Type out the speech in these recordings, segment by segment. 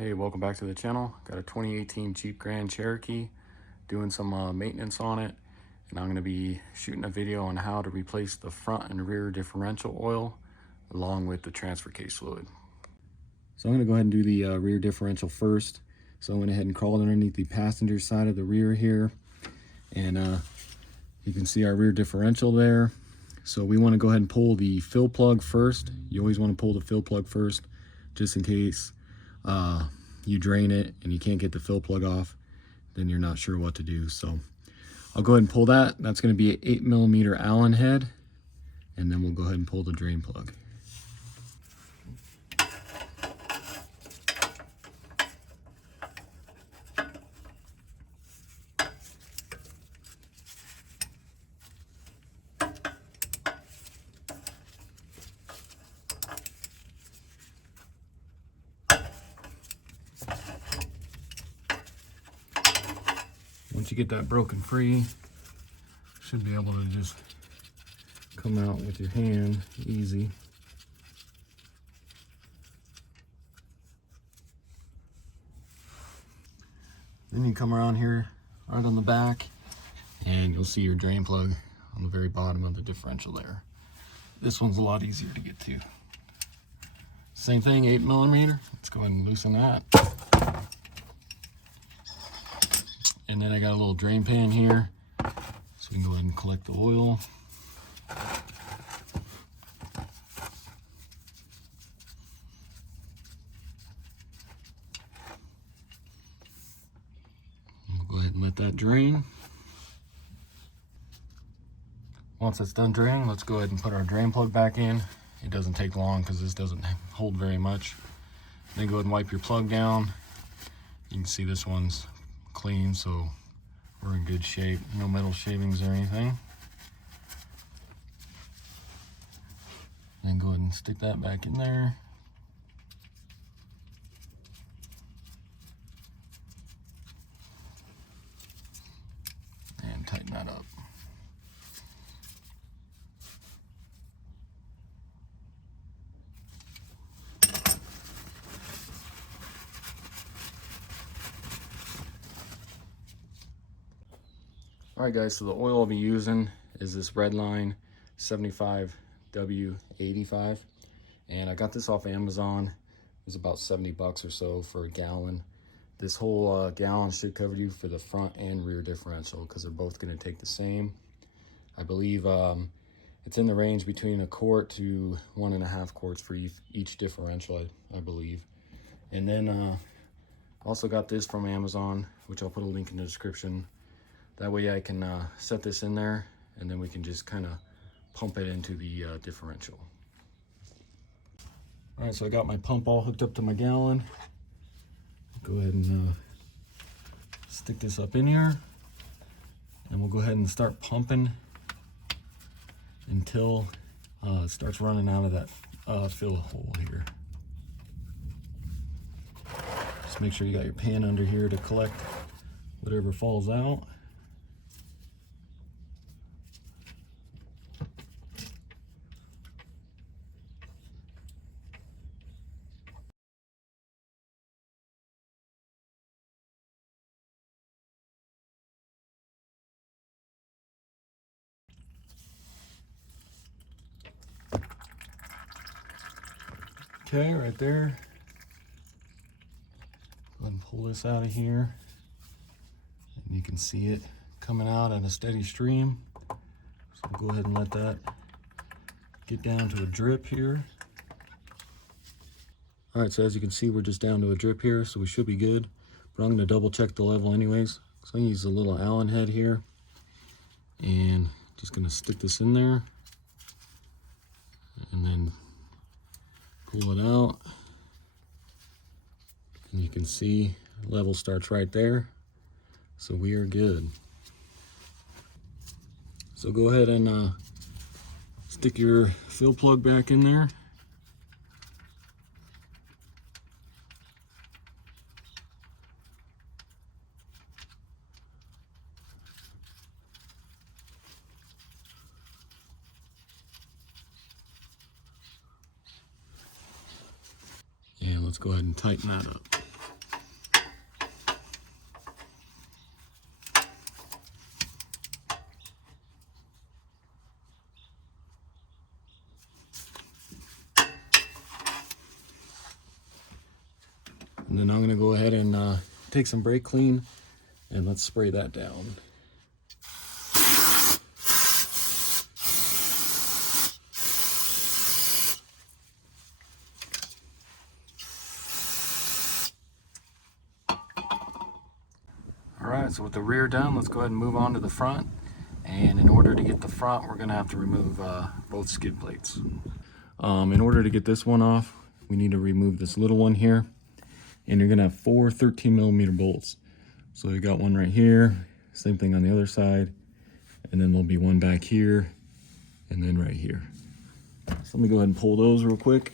Hey, welcome back to the channel. Got a 2018 Jeep Grand Cherokee, doing some maintenance on it, and I'm going to be shooting a video on how to replace the front and rear differential oil along with the transfer case fluid. So I'm going to go ahead and do the rear differential first. So I went ahead and crawled underneath the passenger side of the rear here, and you can see our rear differential there. So we want to go ahead and pull the fill plug first. You always want to pull the fill plug first, just in case you drain it and you can't get the fill plug off, then you're not sure what to do. So I'll go ahead and pull that. That's going to be an 8mm Allen head, and then we'll go ahead and pull the drain plug. Once you get that broken free, should be able to just come out with your hand easy. Then you come around here right on the back and you'll see your drain plug on the very bottom of the differential there. This one's a lot easier to get to. Same thing, 8mm. Let's go ahead and loosen that. And then I got a little drain pan here, so we can go ahead and collect the oil. We'll go ahead and let that drain. Once it's done draining, let's go ahead and put our drain plug back in. It doesn't take long because this doesn't hold very much. Then go ahead and wipe your plug down. You can see this one's clean, so we're in good shape. No metal shavings or anything. Then go ahead and stick that back in there. And tighten that up. Alright guys, so the oil I'll be using is this Redline 75W85, and I got this off Amazon. It was about 70 bucks or so for a gallon. This whole gallon should cover you for the front and rear differential because they're both going to take the same. I believe it's in the range between 1/4 to 1.5 quarts for each differential, I believe. And then also got this from Amazon, which I'll put a link in the description. That way I can set this in there, and then we can just kind of pump it into the differential. All right, so I got my pump all hooked up to my gallon. Go ahead and stick this up in here, and we'll go ahead and start pumping until it starts running out of that fill hole here. Just make sure you got your pan under here to collect whatever falls out. Okay, right there. Go ahead and pull this out of here. And you can see it coming out at a steady stream. So we'll go ahead and let that get down to a drip here. All right, so as you can see, we're just down to a drip here, so we should be good. But I'm gonna double check the level anyways. So I'm gonna use a little Allen head here. And just gonna stick this in there. And then pull it out, and you can see level starts right there, so we are good. So go ahead and stick your fill plug back in there. And let's go ahead and tighten that up. And then I'm gonna go ahead and take some brake clean and let's spray that down. All right, so with the rear done, let's go ahead and move on to the front. And in order to get the front, we're gonna have to remove both skid plates. In order to get this one off, we need to remove this little one here. And you're gonna have 4 13mm bolts. So you got one right here, same thing on the other side, and then there'll be one back here, and then right here. So let me go ahead and pull those real quick.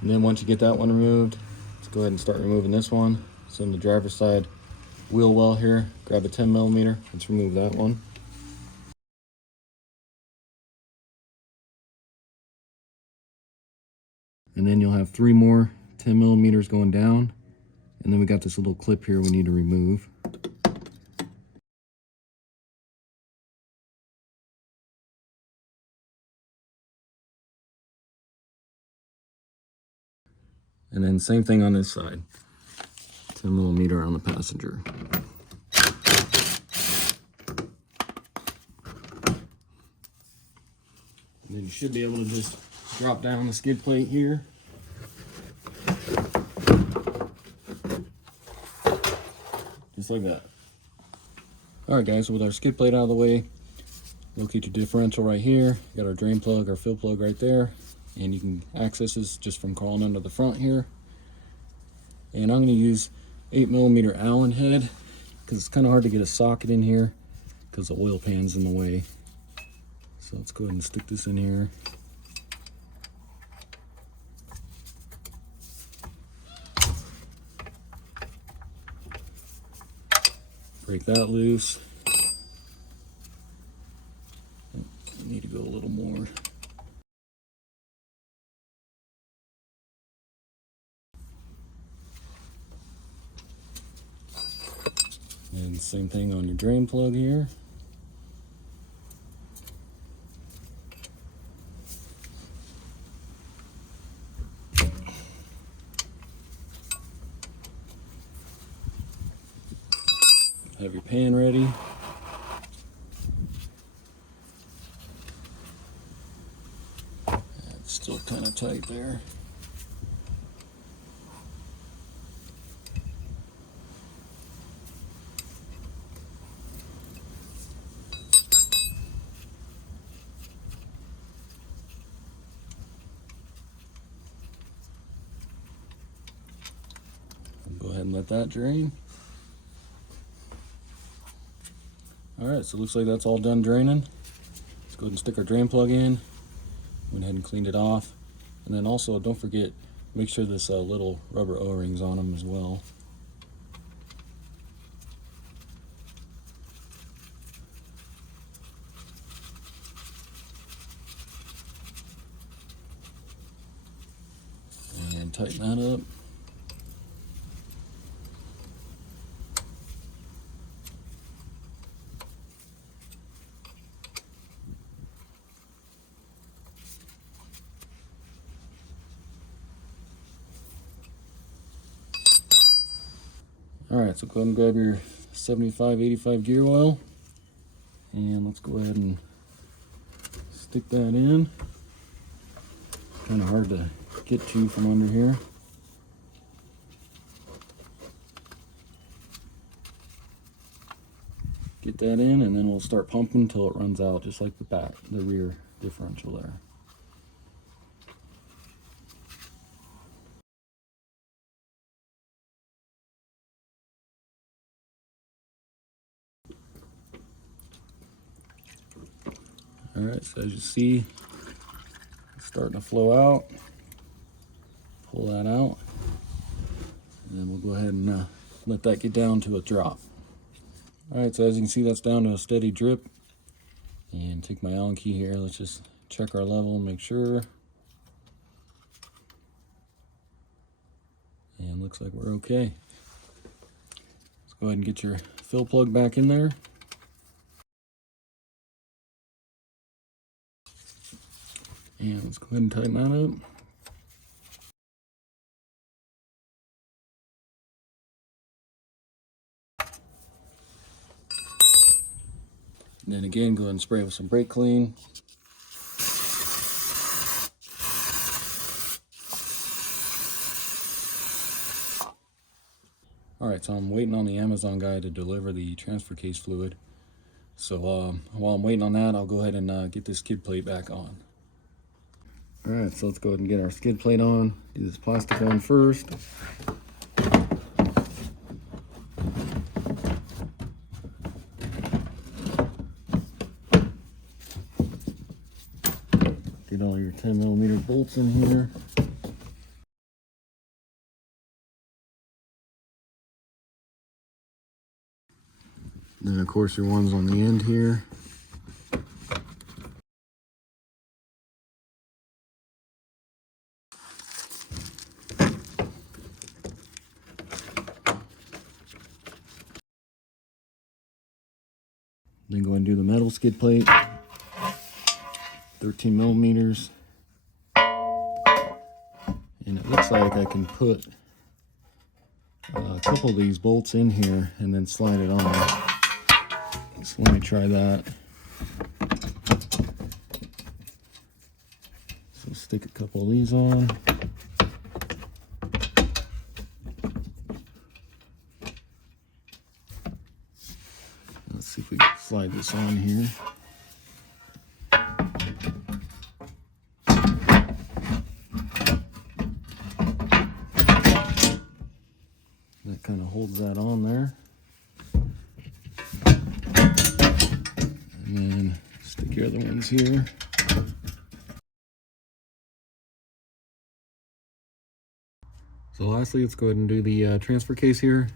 And then once you get that one removed, let's go ahead and start removing this one. So on the driver's side wheel well here, grab a 10mm, let's remove that one. And then you'll have 3 more 10mm going down. And then we got this little clip here we need to remove. And then same thing on this side, 10mm on the passenger. And then you should be able to just drop down the skid plate here. Just like that. Alright guys, so with our skid plate out of the way, locate your differential right here. Got our drain plug, our fill plug right there. And you can access this just from crawling under the front here. And I'm going to use 8mm Allen head because it's kind of hard to get a socket in here because the oil pan's in the way. So let's go ahead and stick this in here. Break that loose. I need to go a little more. And same thing on your drain plug here. Have your pan ready. It's still kind of tight there. Go ahead and let that drain. Alright, so it looks like that's all done draining. Let's go ahead and stick our drain plug in. Went ahead and cleaned it off. And then also, don't forget, make sure this little rubber O-rings on them as well. And tighten that up. Alright, so go ahead and grab your 75-85 gear oil. And let's go ahead and stick that in. Kind of hard to get to from under here. Get that in, and then we'll start pumping until it runs out, just like the rear differential there. Alright, so as you see, it's starting to flow out. Pull that out. And then we'll go ahead and let that get down to a drop. Alright, so as you can see, that's down to a steady drip. And take my Allen key here, let's just check our level and make sure. And looks like we're okay. Let's go ahead and get your fill plug back in there. And let's go ahead and tighten that up. And then again, go ahead and spray with some brake clean. Alright, so I'm waiting on the Amazon guy to deliver the transfer case fluid. So while I'm waiting on that, I'll go ahead and get this skid plate back on. Alright, so let's go ahead and get our skid plate on. Do this plastic on first. Get all your 10mm bolts in here. Then of course your ones on the end here. Then go ahead and do the metal skid plate. 13mm. And it looks like I can put a couple of these bolts in here and then slide it on. So let me try that. So stick a couple of these on. Let's see if we can slide this on here. That kind of holds that on there. And then stick your other ones here. So lastly, let's go ahead and do the transfer case here.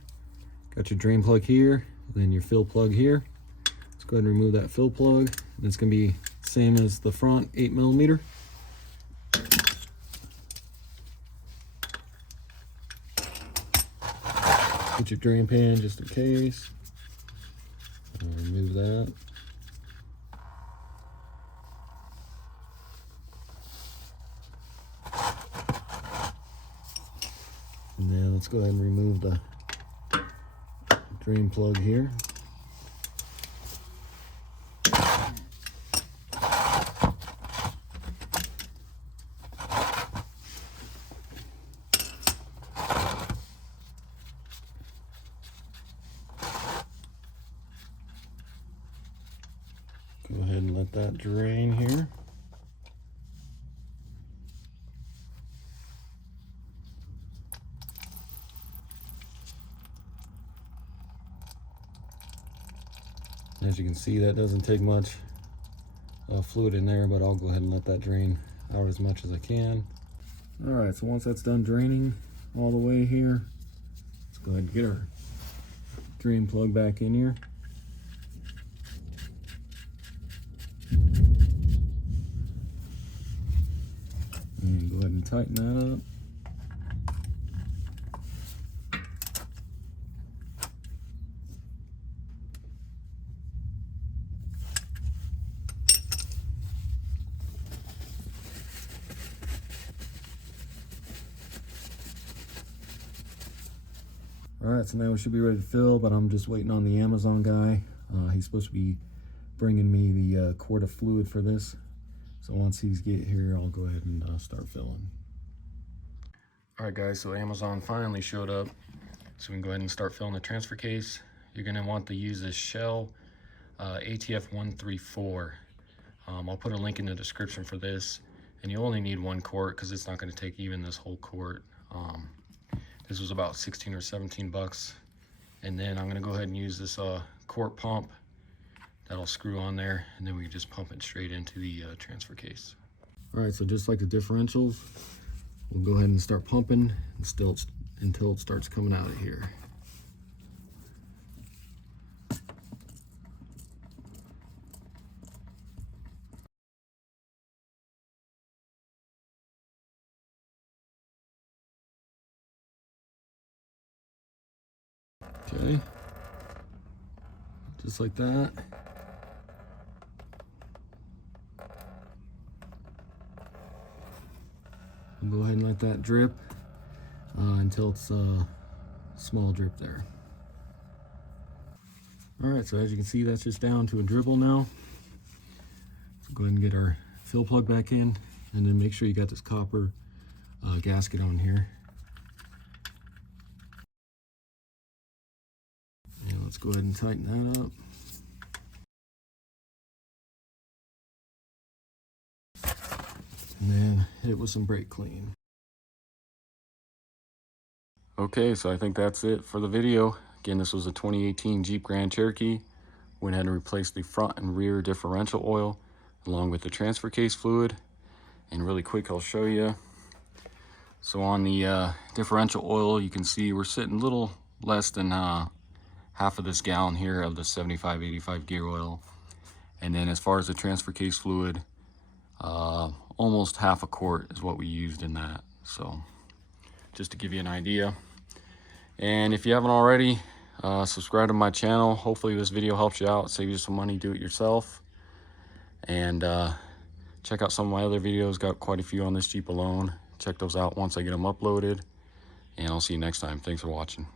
Got your drain plug here, then your fill plug here. Let's go ahead and remove that fill plug. And it's going to be same as the front, 8mm. Get your drain pan just in case. Remove that. And then let's go ahead and remove the drain plug here. Go ahead and let that drain here. As you can see, that doesn't take much fluid in there, but I'll go ahead and let that drain out as much as I can. Alright, so once that's done draining all the way here, let's go ahead and get our drain plug back in here. And go ahead and tighten that up. Alright, so now we should be ready to fill, but I'm just waiting on the Amazon guy. He's supposed to be bringing me the quart of fluid for this. So once he's get here, I'll go ahead and start filling. Alright guys, so Amazon finally showed up. So we can go ahead and start filling the transfer case. You're going to want to use this Shell ATF 134. I'll put a link in the description for this. And you only need 1 quart because it's not going to take even this whole quart. This was about 16 or 17 bucks. And then I'm going to go ahead and use this quart pump that'll screw on there, and then we can just pump it straight into the transfer case. All right, so just like the differentials, we'll go ahead and start pumping until it starts coming out of here. Okay, just like that. go ahead and let that drip until it's a small drip there. All right, so as you can see, that's just down to a dribble now. So go ahead and get our fill plug back in, and then make sure you got this copper gasket on here. And let's go ahead and tighten that up. And then hit it with some brake clean. Okay, so I think that's it for the video. Again, this was a 2018 Jeep Grand Cherokee. Went ahead and replaced the front and rear differential oil along with the transfer case fluid. And really quick, I'll show you. So on the differential oil, you can see we're sitting a little less than half of this gallon here of the 75-85 gear oil. And then as far as the transfer case fluid, almost half a quart is what we used in that. So just to give you an idea. And if you haven't already, subscribe to my channel. Hopefully this video helps you out, save you some money, do it yourself. And check out some of my other videos, got quite a few on this Jeep alone. Check those out once I get them uploaded. And I'll see you next time. Thanks for watching.